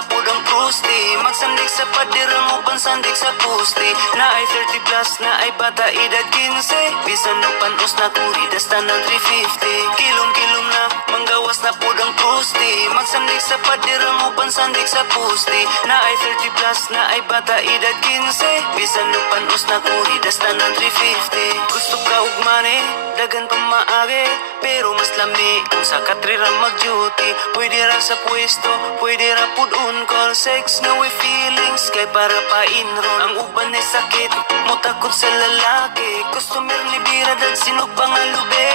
na pudang prusti, magsandig sa padirang uban sandig sa pusti. Na ay 30 plus, na ay bata edad 15, bisan no panos na kuri dasta ng 350. Kilom-kilom na, manggawas na pudang prusti, magsandig sa padirang uban sandig sa pusti. Na ay 30 plus, na ay bata edad 15, bisan no panos na kuri dasta ng 350. Gusto ka ugmane, dagan pa maagi, pero mas lami kung sa katrira mag-duty. Pwede ra sa pwesto, pwede ra pud on call. Sex nga we feelings, kay para pa inron. Ang uban ay sakit, mutakot sa lalaki. Customer ni bira dag sinog pa nga lube.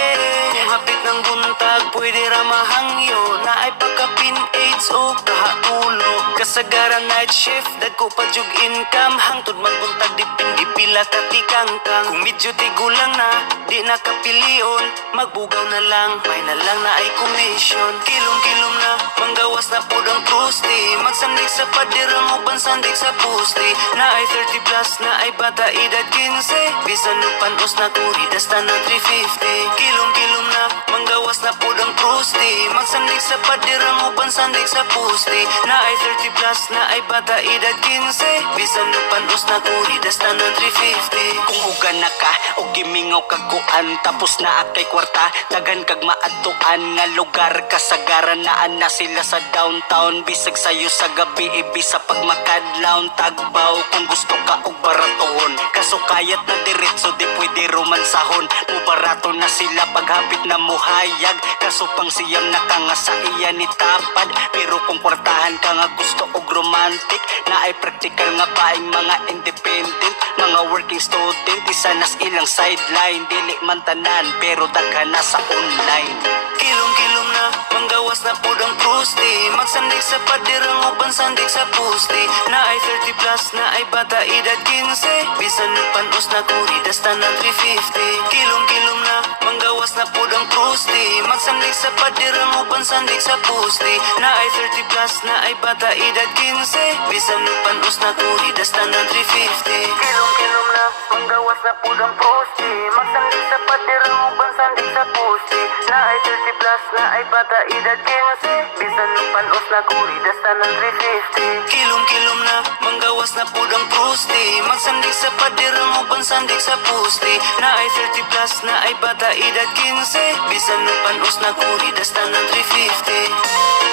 Kung hapit ng buntag, pwede ra mahangyo. Na ay pagkapin AIDS o kahatulog. Kasagaran night shift, dagko pa jug income. Hangtod magbuntag dipindi pila katikangkang. Kung medyo tigulang na, di nakapilion, magbugaw na lang, may na lang na ay commission. Kilom-kilom na, manggawas na pudang prusti, magsandig sa padirang uban sandig sa pusti. Na ay 30 plus, na ay bata edad 15, bisan no panos na kuri dasta ng 350. Kilom-kilom na, manggawas na pudang prusti, magsandig sa padirang uban sandig sa pusti. Na ay 30 plus, na ay bata edad 15, bisan no panos na kuri dasta ng 350. Kung ugan na ka o gimingaw kaguan, tapos na akay kwarta, tagan kag maadtuan nga lugar. Kasagaran naan na sila sa downtown, bisag sayo sa gabi ibisa pag makadlawn. Tagbaw kung gusto ka og baratohon, kasukayat na diretso di pwede romansahon. Mubarato na sila paghapit na muhayag, kaso pang siyam na ka nga sa iya ni tapad. Pero kung kwartahan ka nga gusto og romantic, na ay praktikal nga paing mga independent, mga working student, isa nas ilang sideline. Dili man tanan pero daghan na sa online. Kilom-kilom na, manggawas na pudang prusti, magsandig sa padirang uban sandig sa pusti. Na ay 30 plus, na ay bata edad 15, bisan no panos na kuri dasta ng 350. Kilom-kilom na, manggawas na pudang prusti, magsandig sa padirang uban sandig sa pusti. Na ay 30 plus, na ay bata edad 15, bisan no panos na kuri dasta ng 350. Kilom-kilom na, manggawas na pudang prusti, magsandig sa padirang uban sandig sa pusti. Na ay 30 plus, na ay bata edad 15, bisan no panos na kuri dasta ng 350. Kilom-kilom na, manggawas na pudang prusti, magsandig sa padirang uban sandig sa pusti. Na ay 30 plus, na ay bata edad 15, bisan no panos na kuri dasta ng 350.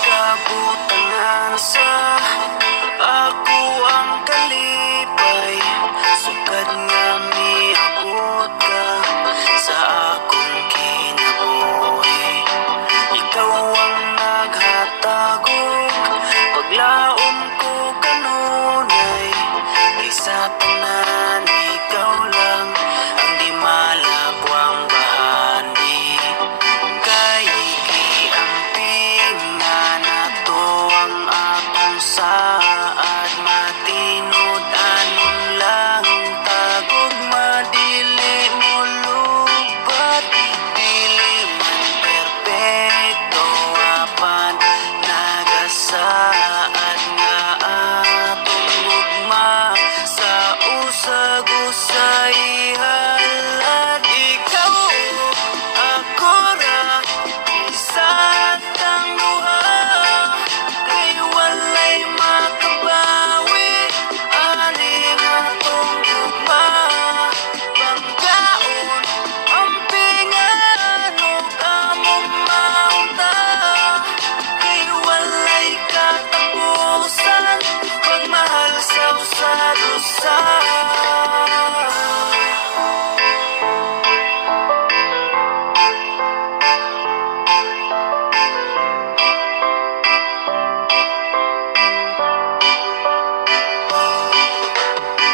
Kabutangan sa ako ang kalipay, sukad nga miabot ka sa akong kinabuhi. Ikaw ang naghatagog, paglaom ko kanunay, kaysa tanan ikaw lang ang di malabwang bahani. Kay saad matinod anon lang tagog, madili mo lubat, dili man perpekto apan nagasaad nga atong ugma sa usag-usay halad. Ikaw ako ra isa tang duha, kay walay makabawi ani nga tong gugma. Banggaon ang pingan ug among maunta, kay walay katapusan pagmahal sa usad-usa.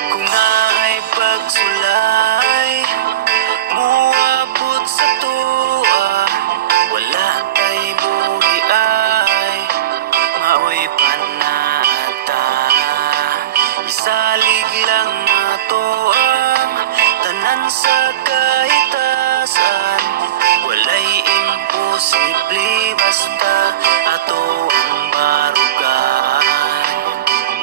Kung naay pagsulay, muabot sa tuwa, wala tay buhi ay maoy panata. Isalig lang na ato ang tanan sa kahitasan. Walay imposible basta ato ang barugan.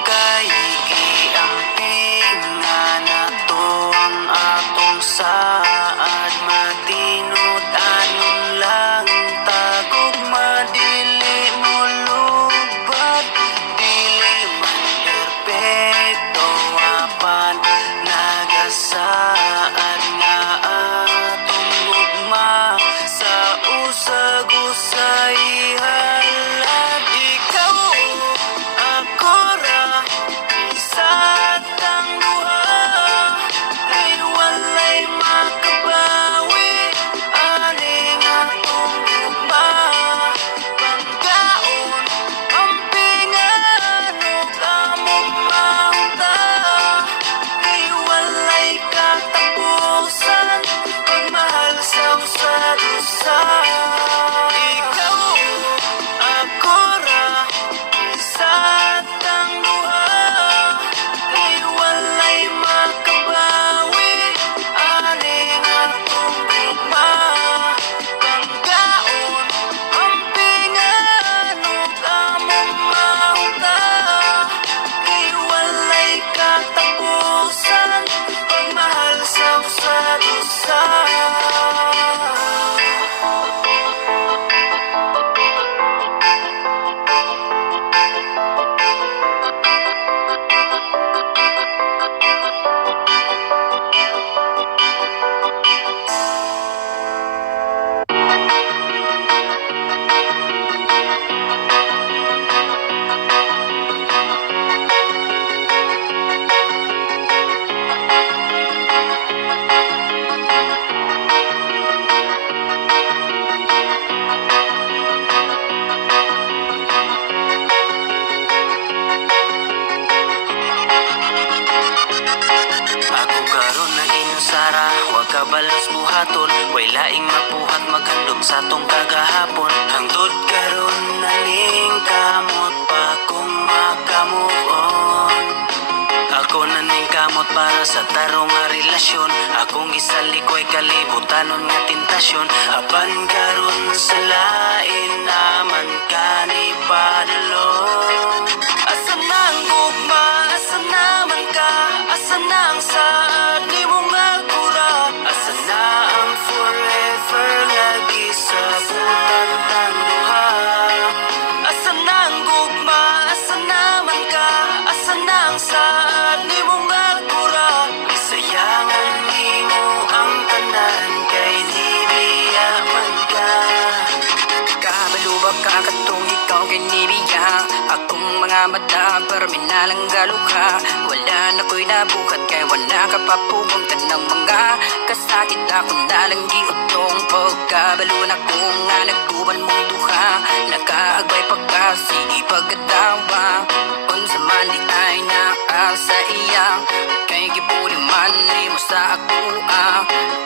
Kay giamping nga nato ang atong saad, matinod anon lang tagog madili mo lubad. Dili man perpekto apan nagasaad nga atong ugma sa usag-usay halad. Ikaw ako ra sa tang duha, kay walay makabawi aning atong ugma. Panggaon ang pingan ug among maunta, kay walay katapusan pagmahal sa usad usa. Ikaw ako ra sa tang duha, kay walay makabawi aning atong ugma. Panggaon ang pingan ug among maunta, kay walay katapusan pagmahal sa usad usa. Ako karon na inyong sara, huwag ka balos buhaton. Way laing mabuhat maghandog sa tong kagahapon. Hangtod karon naning kamot pa kung makamove on. Ako naning kamot para sa tarong nga relasyon. Akong gisalikoy kalibutanon nga tentasyon. Apan karon sa lain naman ka ni padulong. Asa nang gugma, asa naman ka, asa nang saad ni mo nga kura, asa na ang forever nga gisabutan tang duha. Asa nang gugma, asa naman ka, asa nang saad ni mo nga kura, isayangan nimo ang tanan kay nibiya man ka. Kabalubak ka katong ikaw kay nibiya. Akong mga mata perminalang galuka. Wala na ko'y nabukat kay wala ka papugong tanang mga kasakit akong dalang giutong pagkabalo na ko nga nagtuban mong duha. Nakaagbay pagkasigi pagkatawa unsa man di ay naasa iya, kay gipuli man rin mo sa ako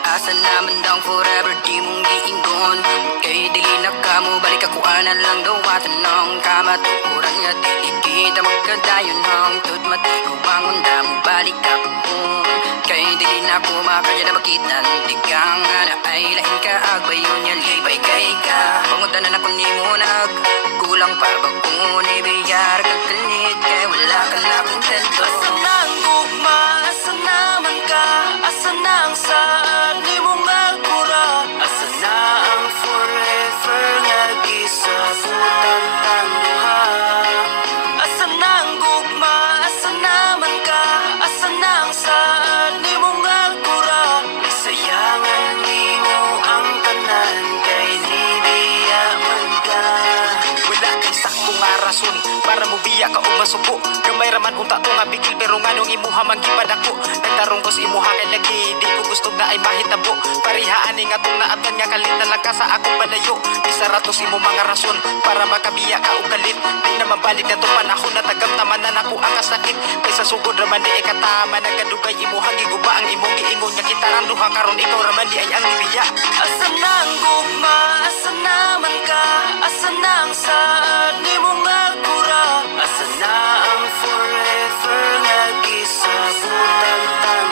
asa naman daw forever di mong giingon, kay dili na ka mo balik ako ana lang daw atanong kamatukuran nga dili kita magkadayon hangtod matiko bangon na mo balik ka pun, kay dili na ko makaya na makita di ka nga na ay lain ka agbay yun yan libay kay ka pangunta na ako ni mo nag kulang pa ba kung ibiyar kagkalit kay wala ka na kontento. Asa nang gugma, asa naman ka, asa nang saad ni mo nga kura, asa na ang forever nga gisabutan tang duha. Asa nang gugma, asa naman ka, asa nang saad ni mo nga kura, isayangan nimo ang tanan kay nibiya man ka. Wala kay sakto nga rason para mo biya ka o masubo. Gamay raman unta to nga bigil pero nga nung imuha man gipadako. Nagtarong kos imuha kay lagi di ko gusto na ay mahitabo. Parihaan ni nga tong naatan nga kalit na lang ka sa akong palayo. Isa ratos imo mga rason para makabiya ka og galit. Di na mabalik na tong panahon na tagamtaman na nako ang kasakit. Kaysa sugod raman di ikatama nagadugay imuhang giguba ang imong giingon nga kita ran duha karon ikaw raman di ay ang nibiya. Asa nang gugma, asa naman ka, asa nang saad ni mo nga kura, asa na ang forever nga gisabutan tang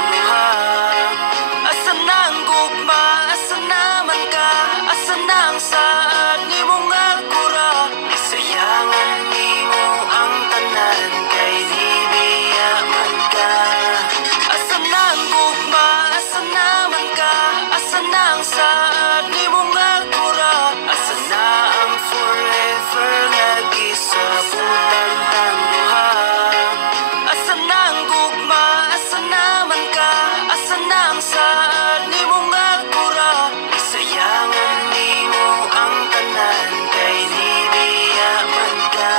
nang saad ni mong agura. Isayangan nimo ang tanan kay nidiya man ka.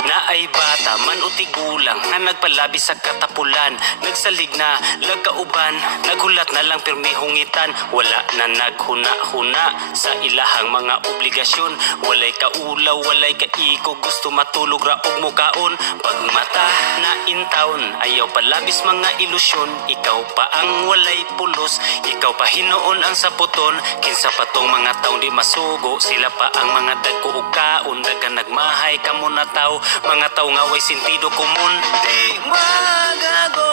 Naay bata man o tigulang nga nagpalabi sa katapulan, nagsalig na lagkauban, naghulat na lang pirmi hungitan, wala na naghuna-huna sa ilahang mga obligasyon, walay kaulaw, walay kaiko, gusto matulog ra og mukaon, pag mata na intawon, ayaw palabis mga ilusyon, ikaw pa ang walay pulos, ikaw pa hinuon ang saputon, kinsa pa tong mga taong di masugo, sila pa ang mga dagko ug kaon, dagan nagmahay kamo na tao, mga tao nga way sentido komon. Di magago,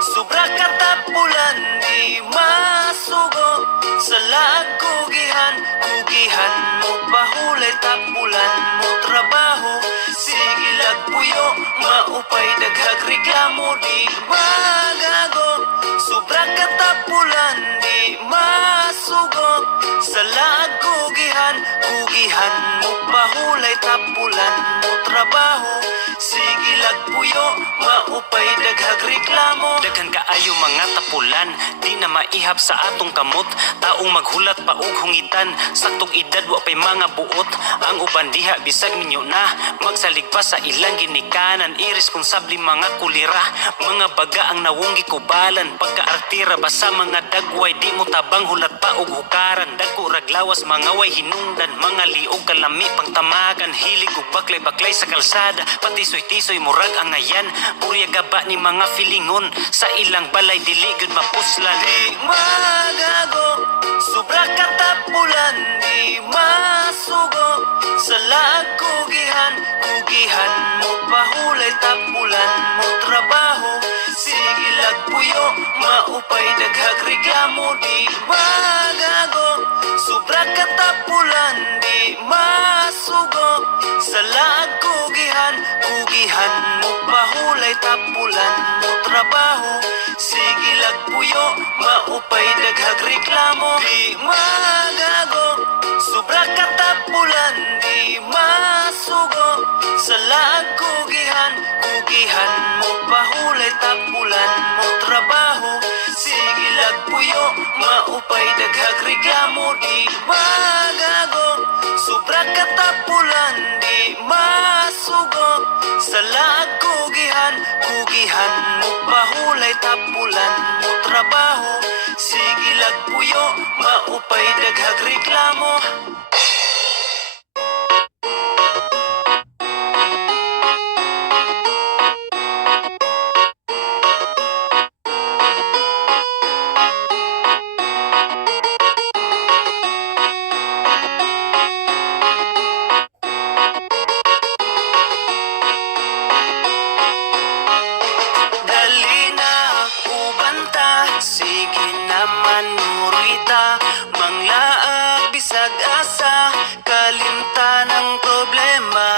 sobra katapulan, di masugo, sa laag kugihan mo pahulay tapulan mo trabaho, sige lagpuyo, maupay daghag reklamo. Di magago, sobra katapulan, di masugo, sa laag kugihan mo pahulay tapulan mo trabaho, sige lagpuyo, maupay daghag reklamo. Daghan kaayo mga tapulan, di na maihap sa atong kamot, taong maghulat pa og hungitan, saktong edad wa pay mga buot, ang uban diha bisag ninyo na magsalig pa sa ilang ginikanan, irresponsable mga kulira, mga baga ang nawong gikubalan, pagkaartira ba sa mga dagway, di mo tabang hulat pa og hukaran, dagko raglawas mga way hinungdan, mga liog kalami pangtamagan, hilig ug baklay-baklay sa kalsada, pati tisoy murag ang ngayan, purya gaba ni mga filingon, sa ilang balay dili gyud mapuslan. Di magago, sobra katapulan, di masugo, sa laag kugihan mo pahulay tapulan mo trabaho, sige lagpuyo, maupay daghag reklamo. Di magago, sobra katapulan, di masugo, sa laag kugihan mo pahulay tapulan mo trabaho, sige lagpuyo, maupay daghag reklamo. Di magago, sobra katapulan, di masugo, sa laag kugihan mo pahulay tapulan mo trabaho, sige lagpuyo, maupay daghag reklamo. Di magago, sobra katapulan, di masugo, sa laag kugihan mo pahulay tapulan mo trabaho, sige lagpuyo, maupay daghag reklamo. Sige naman nurita, manglaag bisag asa, kalimtan ang problema.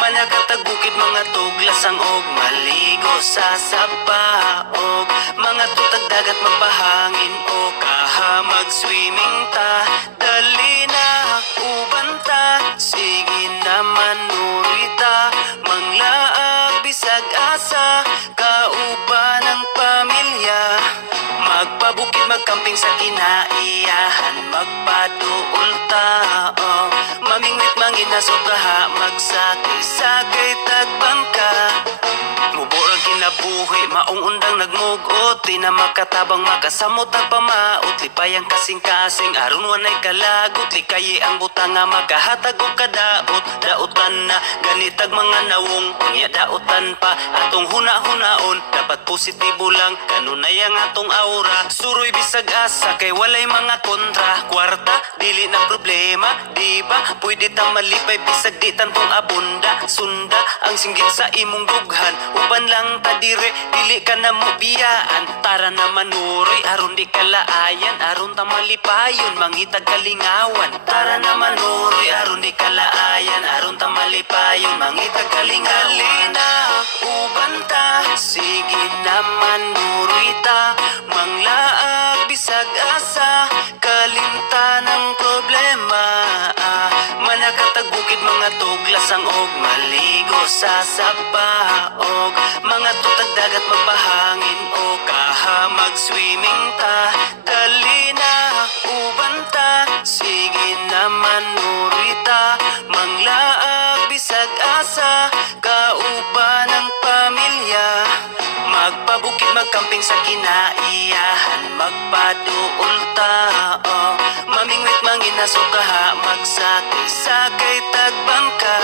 Manakatag bukid mga tuglasang og maligo sa sapaog, mga tutag dagat magpahangin o kahamag swimming ta. Dali na uban ta, sige naman nurita, manglaag bisag asa, kauban ang pamilya. Magpabukid magkamping sa kinaiyahan, magpaduol tao, mamingwit manginasok kaha, magsakay-sagay tagbangka. Muborang kinabuhi, maong undang nagmugot, di na makatabang makasamot nagpamaot, lipayang kasing-kasing, aron wanay kalagot, likayi ang butang nga makahatag og kadaot, daotan na ganitag mga nawong, unya daotan pa atong huna-hunaon, dapat positibo lang, kanunay ang atong aura, suroy bisag bisag asa kay walay mga kontra. Kwarta, dili na problema, di ba? Pwede ta malipay bisag di tantong abunda. Sunda ang singgit sa imong dughan, uban lang ta dire, dili ka na mo biyaan. Tara na manuroy, aron di kalaayan, aron ta malipayon, mangitag kalingawan. Tara na manuroy, aron di kalaayan, aron ta malipayon, mangitag kalingawan. Halina, uban ta, sige na manuroy ta, manglaag bisag asa, kalimtan ng problema. Manakatag bukid mga tuglasang og maligo sa sabaog, mga tutag dagat magpahangin o kaha mag-swimming ta. Dali na, uban ta, sige na manuroy ta, manglaag bisag asa, kauban ng pamilya. Magpabukid magkamping sa kinaiyahan, magpaduol tao, mamingwit manginaso kaha, magsakay-sakay tagbangka.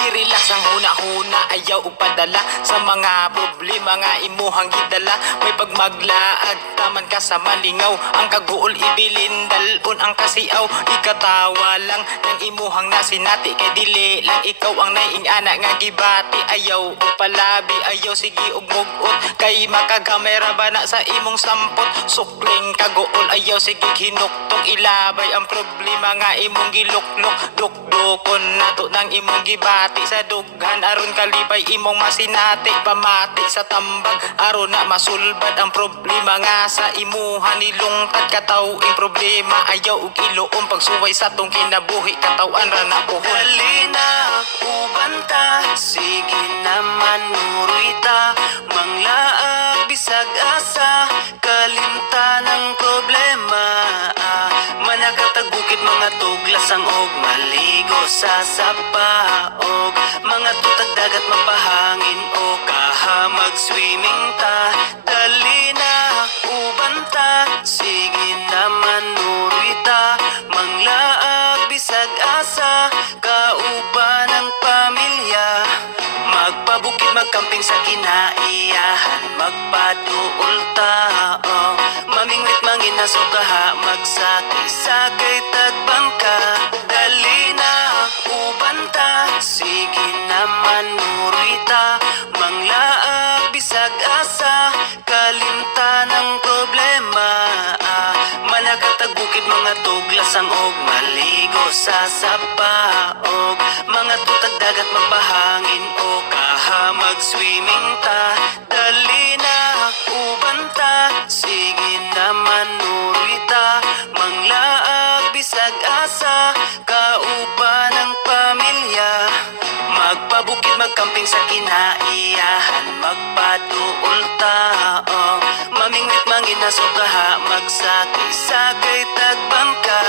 I-relax ang huna-huna, ayaw upadala sa mga problema nga imuhang gidala. May pagmaglaag, taman ka sa malingaw, ang kaguol ibilin, dalon ang kasiaw. Ikatawa lang ng imuhang nasinati, kay dili lang ikaw ang naiingana nga gibati. Ayaw upalabi, ayaw sige og mugot, kay makagamay ra ba na sa imong sampot. Sukling kaguol, ayaw sige hinuktok, ilabay ang problema nga imong giluklok. Dukdukon nato ng imong gibati sa dughan, aron kalipay imong masinati. Pamati sa tambag, aron na masulbad ang problema nga sa imuha nilungtad. Katawing problema, ayaw ug iluom, pagsuway sa tong kinabuhi, katawan ra na pohon. Dali na, uban ta, sige na manuroy ta, manglaag bisag asa, kalimtan ng problema. Manakatag bukid mga tuglasang og maligo sa sabaog, mga tutag dagat magpahangin o kaha mag-swimming ta. Dali na, uban ta, sige na manuroy ta, manglaag bisag asa, kauban ng pamilya. Magpabukid magkamping sa kinaiyahan, magpaduol tao, mamingwit manginaso kaha, magsakay-sakay tagbangka. Dali na, uban ta, sige na manuroy ta, manglaag bisag asa, kalimtan ng problema. Manakatag bukid mga tuglasang og maligo sa sabaog, mga tutag dagat magpahangin o kaha mag-swimming ta. Dali na, uban ta, sige na manuroy ta, manglaag bisag asa, kauban ng pamilya. Magpabukid magkamping sa kinaiyahan, magpaduol tao, mamingwit manginaso kaha, magsakay-sakay tagbangka.